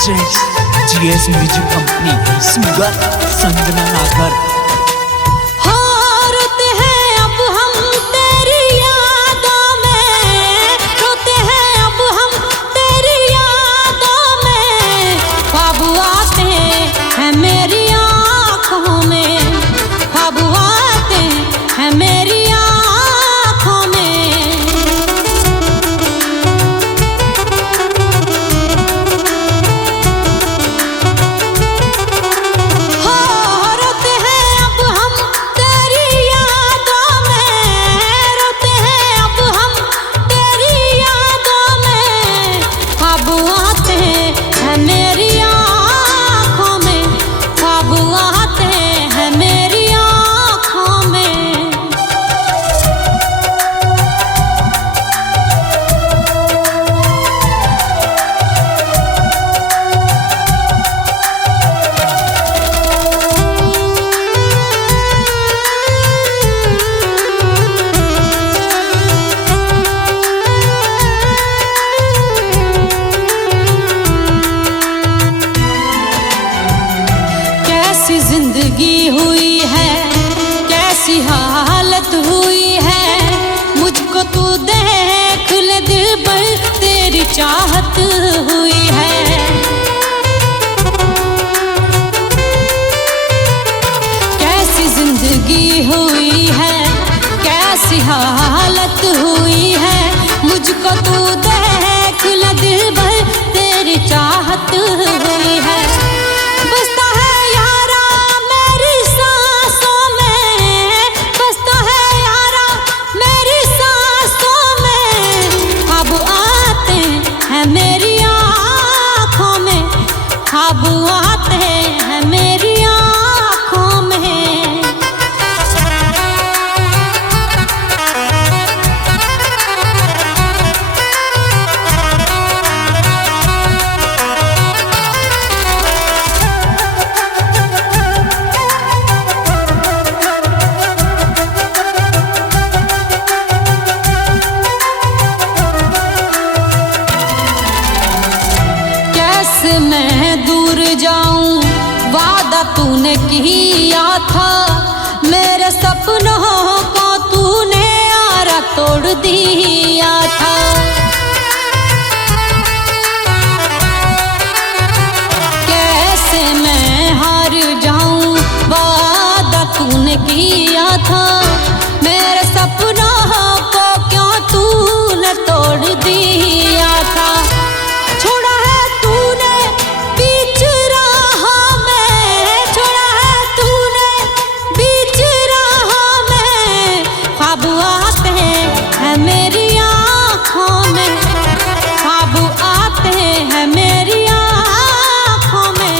presents GS Music Company, singer Sanjana नागर। रोते हैं अब हम तेरी यादों में, रोते हैं अब हम तेरी यादों में। ख्वाब आते हैं मेरी आँखों में, ख्वाब आते हैं मेरी आँखों में। रोते हैं अब हम तेरी यादों में, रोते हैं अब हम तेरी यादों में। ख्वाब आते हैं मेरी आँखों में, ख्वाब आते हैं मेरी आँखों में। कैसी जिंदगी हुई है, कैसी हालत हुई है। मुझको तू देख ले दिल पर तेरी चाहत हुई है। कैसी जिंदगी हुई है, कैसी हालत हुई है। मुझको तू देख ले दिल भर तेरी चाहत हुई है। बसता है यारा मेरी सांसों में, बसता है यारा मेरी सांसों में। ख्वाब आते हैं मेरी आँखों में, ख्वाब आते हैं मेरी आँखों में। कैसे मैं दूर जाऊं, वादा तूने किया था। मेरे सपनों को तूने यारा तोड़ दिया था। कैसे मैं हार जाऊं, वादा तूने किया था। मेरे सपनों को क्यों तूने तोड़ दिया था। छोड़ा है तूने बीच राह में, छोड़ा है तूने बीच राह में। ख्वाब आते हैं मेरी आँखों में, ख्वाब आते हैं मेरी आँखों में।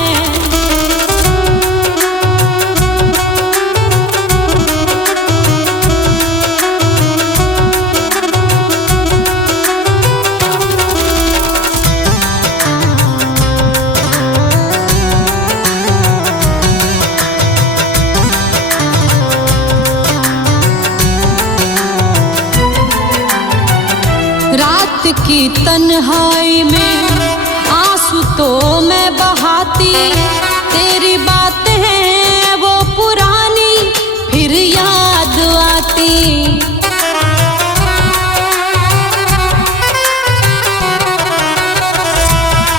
रात की तन्हाई में आंसू तो मैं बहाती। तेरी बातें हैं वो पुरानी फिर याद आती।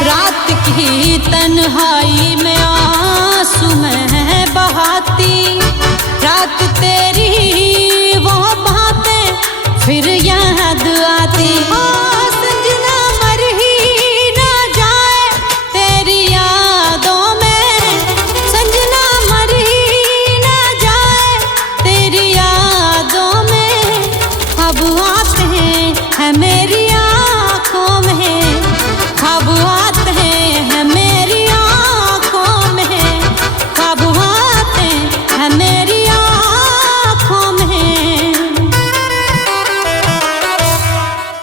रात की तन्हाई में आंसू मैं बहाती। रात तेरी वो बातें फिर याद आती। संजना मर ही ना जाए तेरी यादों में, संजना मर ही ना जाए तेरी यादों में। अब आते हैं मेरी